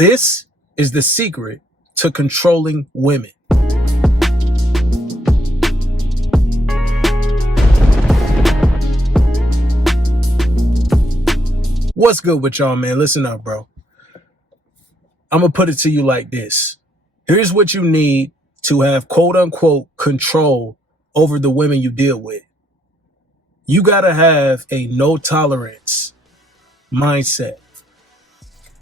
This is the secret to controlling women. What's good with y'all, man? Listen up, bro. I'm going to put it to you like this. Here's what you need to have quote unquote control over the women you deal with. You got to have a no tolerance mindset.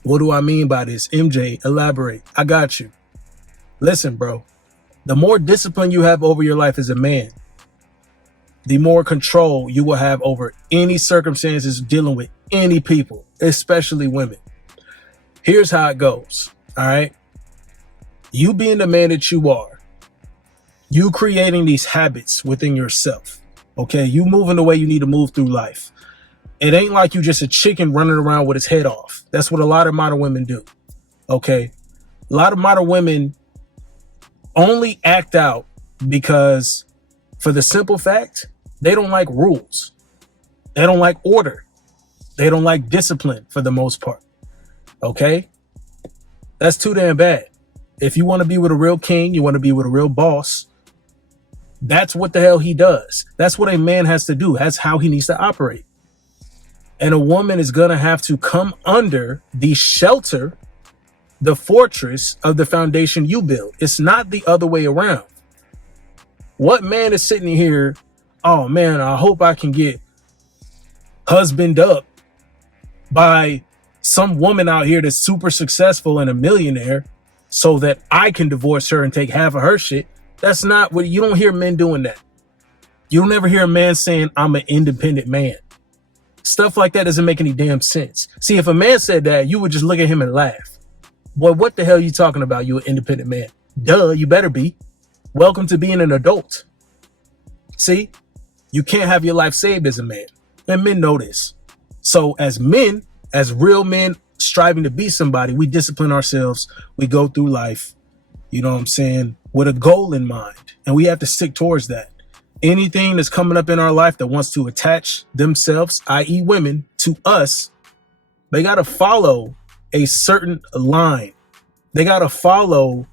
What do I mean by this? MJ, elaborate. I got you. Listen, bro. The more discipline you have over your life as a man, the more control you will have over any circumstances dealing with any people, especially women. Here's how it goes. All right. You being the man that you are, you creating these habits within yourself. Okay. You moving the way you need to move through life. It ain't like you just a chicken running around with his head off. That's what a lot of modern women do. Okay. A lot of modern women only act out because for the simple fact, they don't like rules. They don't like order. They don't like discipline for the most part. Okay. That's too damn bad. If you want to be with a real king, you want to be with a real boss. That's what the hell he does. That's what a man has to do. That's how he needs to operate. And a woman is going to have to come under the shelter, the fortress of the foundation you build. It's not the other way around. What man is sitting here? Oh man, I hope I can get husbanded up by some woman out here that's super successful and a millionaire so that I can divorce her and take half of her shit. That's not what you don't hear men doing that. You don't ever hear a man saying, I'm an independent man. Stuff like that doesn't make any damn sense. See, if a man said that, you would just look at him and laugh. Boy, what the hell are you talking about? You an independent man. Duh, you better be. Welcome to being an adult. See, you can't have your life saved as a man. And men know this. So as men, as real men striving to be somebody, we discipline ourselves. We go through life, you know what I'm saying, with a goal in mind. And we have to stick towards that. Anything that's coming up in our life that wants to attach themselves, i.e. women, to us, they got to follow a certain line. They got to follow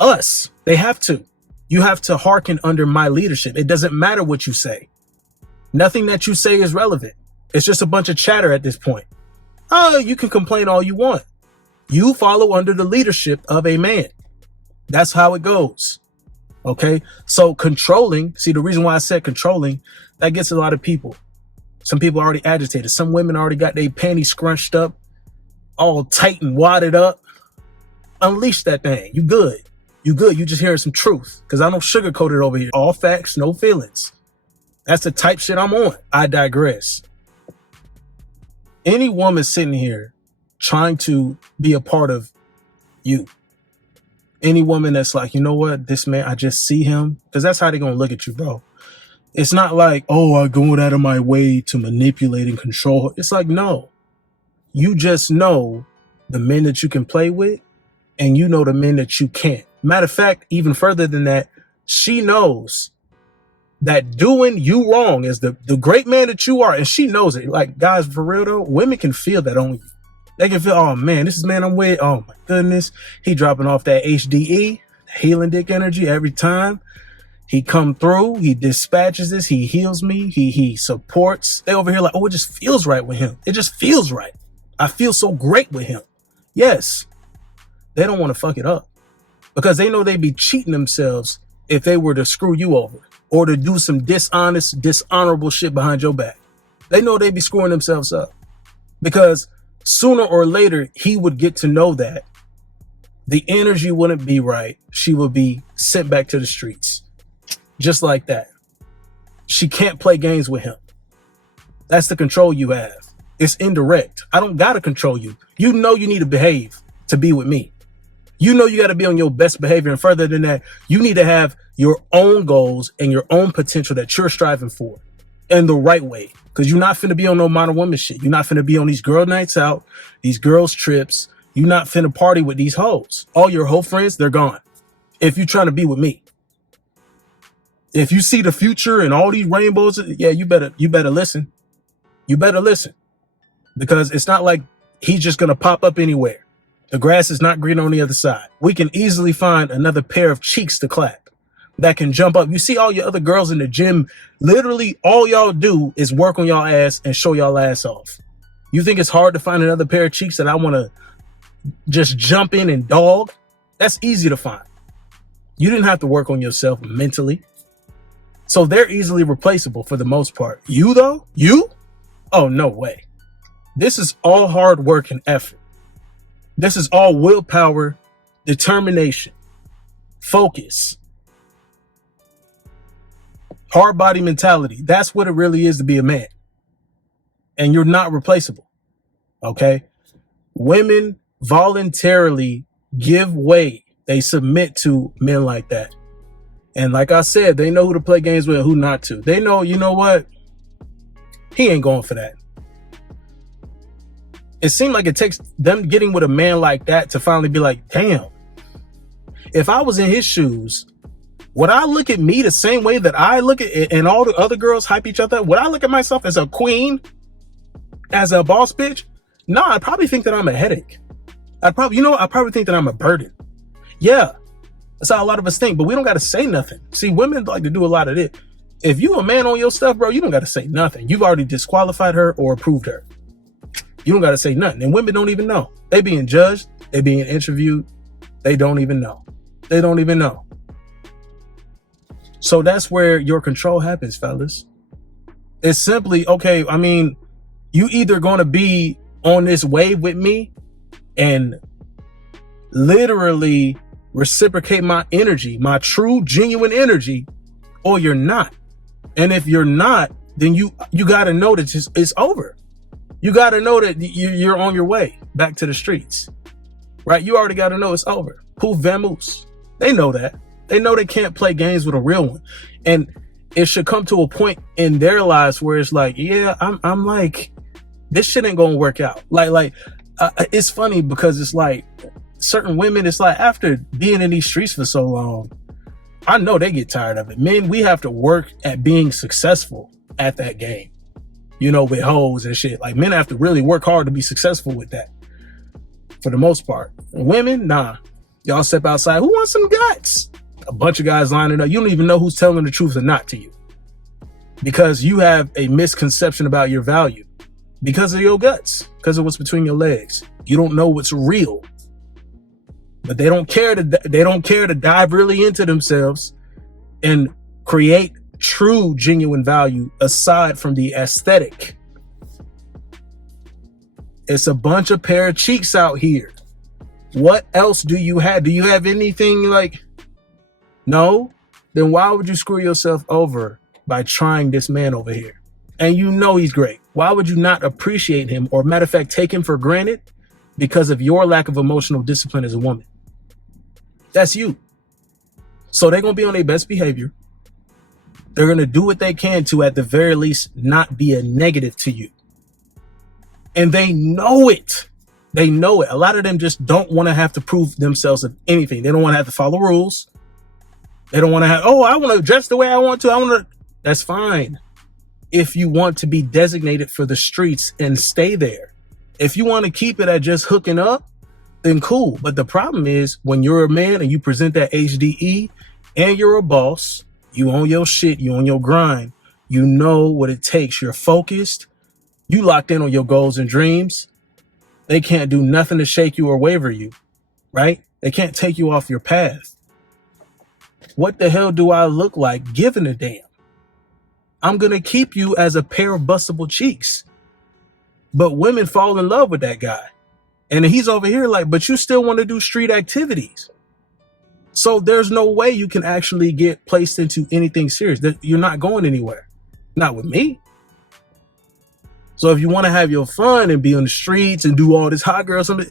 us. They have to. You have to hearken under my leadership. It doesn't matter what you say. Nothing that you say is relevant. It's just a bunch of chatter at this point. Oh, you can complain all you want. You follow under the leadership of a man. That's how it goes. Okay, so controlling, see, the reason why I said controlling, that gets a lot of people. Some people are already agitated. Some women already got their panties scrunched up, all tight and wadded up. Unleash that thing. You good. You good. You just hearing some truth because I don't sugarcoat it over here. All facts, no feelings. That's the type shit I'm on. I digress. Any woman sitting here trying to be a part of you, any woman that's like, you know what, this man, I just see him, because that's how they're going to look at you, bro. It's not like, oh, I'm going out of my way to manipulate and control her. It's like, no, you just know the men that you can play with and you know the men that you can't. Matter of fact, even further than that, she knows that doing you wrong is the great man that you are. And she knows it. Like, guys, for real though, women can feel that on you. They can feel, oh man, this is man I'm with. Oh my goodness. He dropping off that HDE, healing dick energy every time. He come through, he dispatches this, he heals me, he supports. They over here like, oh, it just feels right with him. It just feels right. I feel so great with him. Yes. They don't want to fuck it up because they know they'd be cheating themselves if they were to screw you over or to do some dishonest, dishonorable shit behind your back. They know they'd be screwing themselves up because sooner or later, he would get to know that the energy wouldn't be right. She would be sent back to the streets. Just like that. She can't play games with him. That's the control you have. It's indirect. I don't got to control you. You know you need to behave to be with me. You know you got to be on your best behavior. And further than that, you need to have your own goals and your own potential that you're striving for in the right way. Because you're not finna be on no modern woman shit. You're not finna be on these girl nights out, these girls trips. You're not finna party with these hoes. All your hoe friends, they're gone. If you're trying to be with me. If you see the future and all these rainbows, yeah, you better listen. You better listen. Because it's not like he's just going to pop up anywhere. The grass is not green on the other side. We can easily find another pair of cheeks to clap that can jump up. You see all your other girls in the gym, literally all y'all do is work on y'all ass and show y'all ass off. You think it's hard to find another pair of cheeks that I want to just jump in and dog? That's easy to find. You didn't have to work on yourself mentally. So they're easily replaceable for the most part. You though? You? Oh, no way. This is all hard work and effort. This is all willpower, determination, focus, hard body mentality. That's what it really is to be a man. And you're not replaceable. Okay? Women voluntarily give way. They submit to men like that. And like I said, they know who to play games with and who not to. They know, you know what? He ain't going for that. It seemed like it takes them getting with a man like that to finally be like, damn, if I was in his shoes, would I look at me the same way that I look at, and all the other girls hype each other? Would I look at myself as a queen, as a boss bitch? No, I'd probably think that I'm a headache. I'd probably think that I'm a burden. Yeah, that's how a lot of us think, but we don't got to say nothing. See, women like to do a lot of this. If you a man on your stuff, bro, you don't got to say nothing. You've already disqualified her or approved her. You don't got to say nothing. And women don't even know. They being judged. They being interviewed. They don't even know. They don't even know. So that's where your control happens, fellas. It's simply, okay, I mean, you either going to be on this wave with me and literally reciprocate my energy, my true, genuine energy, or you're not. And if you're not, then you got to know that it's over. You got to know that you're on your way back to the streets, right? You already got to know it's over. Pouf vamoose. They know that. They know they can't play games with a real one. And it should come to a point in their lives where it's like, yeah, I'm like, this shit ain't going to work out. It's funny because it's like certain women, it's like after being in these streets for so long, I know they get tired of it. Men, we have to work at being successful at that game. You know, with hoes and shit. Like, men have to really work hard to be successful with that. For the most part. Women, nah. Y'all step outside. Who wants some guts? A bunch of guys lining up. You don't even know who's telling the truth or not to you. Because you have a misconception about your value. Because of your guts. Because of what's between your legs. You don't know what's real. But they don't care to dive really into themselves and create true, genuine value aside from the aesthetic. It's a bunch of pair of cheeks out here. What else do you have? Do you have anything like, no? Then why would you screw yourself over by trying this man over here? And you know he's great. Why would you not appreciate him or, matter of fact, take him for granted because of your lack of emotional discipline as a woman? That's you. So they're going to be on their best behavior. They're going to do what they can to, at the very least, not be a negative to you. And they know it. They know it. A lot of them just don't want to have to prove themselves of anything. They don't want to have to follow rules. They don't want to have, I want to dress the way I want to. That's fine. If you want to be designated for the streets and stay there. If you want to keep it at just hooking up, then cool. But the problem is when you're a man and you present that HDE and you're a boss, you own your shit, you own your grind, you know what it takes. You're focused. You locked in on your goals and dreams. They can't do nothing to shake you or waver you, right? They can't take you off your path. What the hell do I look like giving a damn? I'm going to keep you as a pair of bustable cheeks. But women fall in love with that guy. And he's over here like, but you still want to do street activities. So there's no way you can actually get placed into anything serious. You're not going anywhere. Not with me. So if you want to have your fun and be on the streets and do all this hot girl something,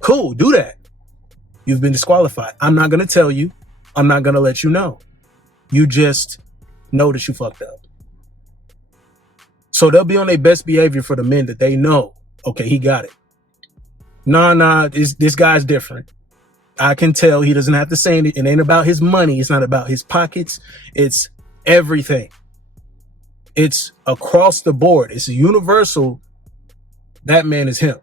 cool, do that. You've been disqualified. I'm not going to tell you. I'm not going to let you know. You just know that you fucked up. So they'll be on their best behavior for the men that they know. Okay, he got it. Nah, this guy's different. I can tell he doesn't have to say anything. It ain't about his money. It's not about his pockets. It's everything. It's across the board. It's universal. That man is him.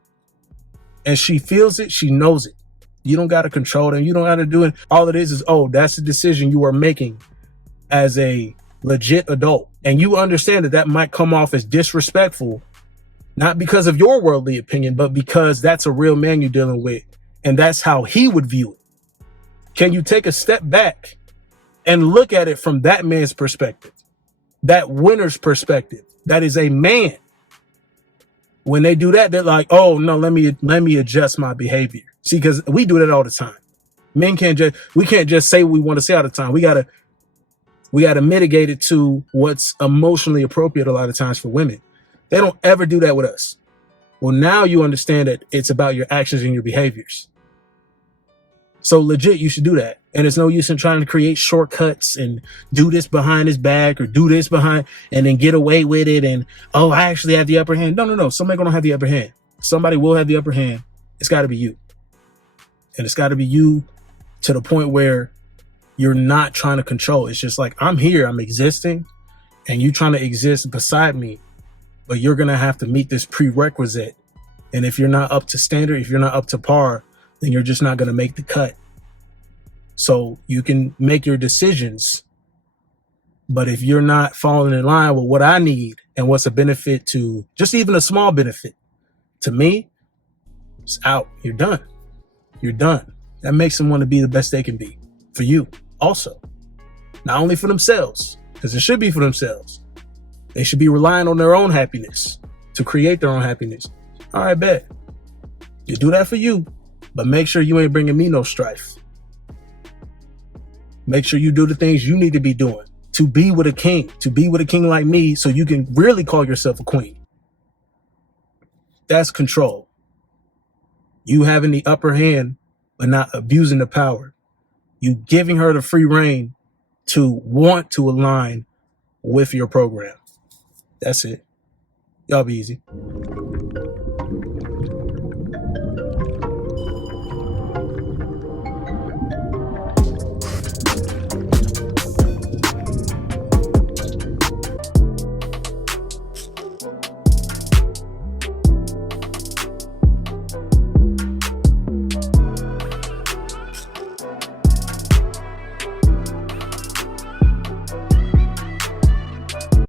and she feels it, she knows it. You don't got to control them. You don't got to do it. All it is, oh, that's the decision you are making as a legit adult. And you understand that that might come off as disrespectful, not because of your worldly opinion, but because that's a real man you're dealing with. And that's how he would view it. Can you take a step back and look at it from that man's perspective, that winner's perspective? That is a man. When they do that, they're like, oh no, let me adjust my behavior. See, because we do that all the time. Men can't just say what we want to say all the time. We gotta mitigate it to what's emotionally appropriate a lot of times for women. They don't ever do that with us. Well, now you understand that it's about your actions and your behaviors. So legit, you should do that. And it's no use in trying to create shortcuts and do this behind his back or do this behind and then get away with it. And, oh, I actually have the upper hand. No. Somebody gonna have the upper hand. Somebody will have the upper hand. It's got to be you. And it's got to be you to the point where you're not trying to control. It's just like, I'm here, I'm existing, and you trying to exist beside me, but you're going to have to meet this prerequisite. And if you're not up to standard, if you're not up to par, then you're just not going to make the cut. So you can make your decisions, but if you're not falling in line with what I need and what's a benefit to, just even a small benefit to me, it's out. You're done. You're done. That makes them want to be the best they can be for you also. Not only for themselves, because it should be for themselves. They should be relying on their own happiness to create their own happiness. All right, bet. You do that for you, but make sure you ain't bringing me no strife. Make sure you do the things you need to be doing to be with a king like me, so you can really call yourself a queen. That's control. You having the upper hand, but not abusing the power. You giving her the free reign to want to align with your program. That's it. Y'all be easy.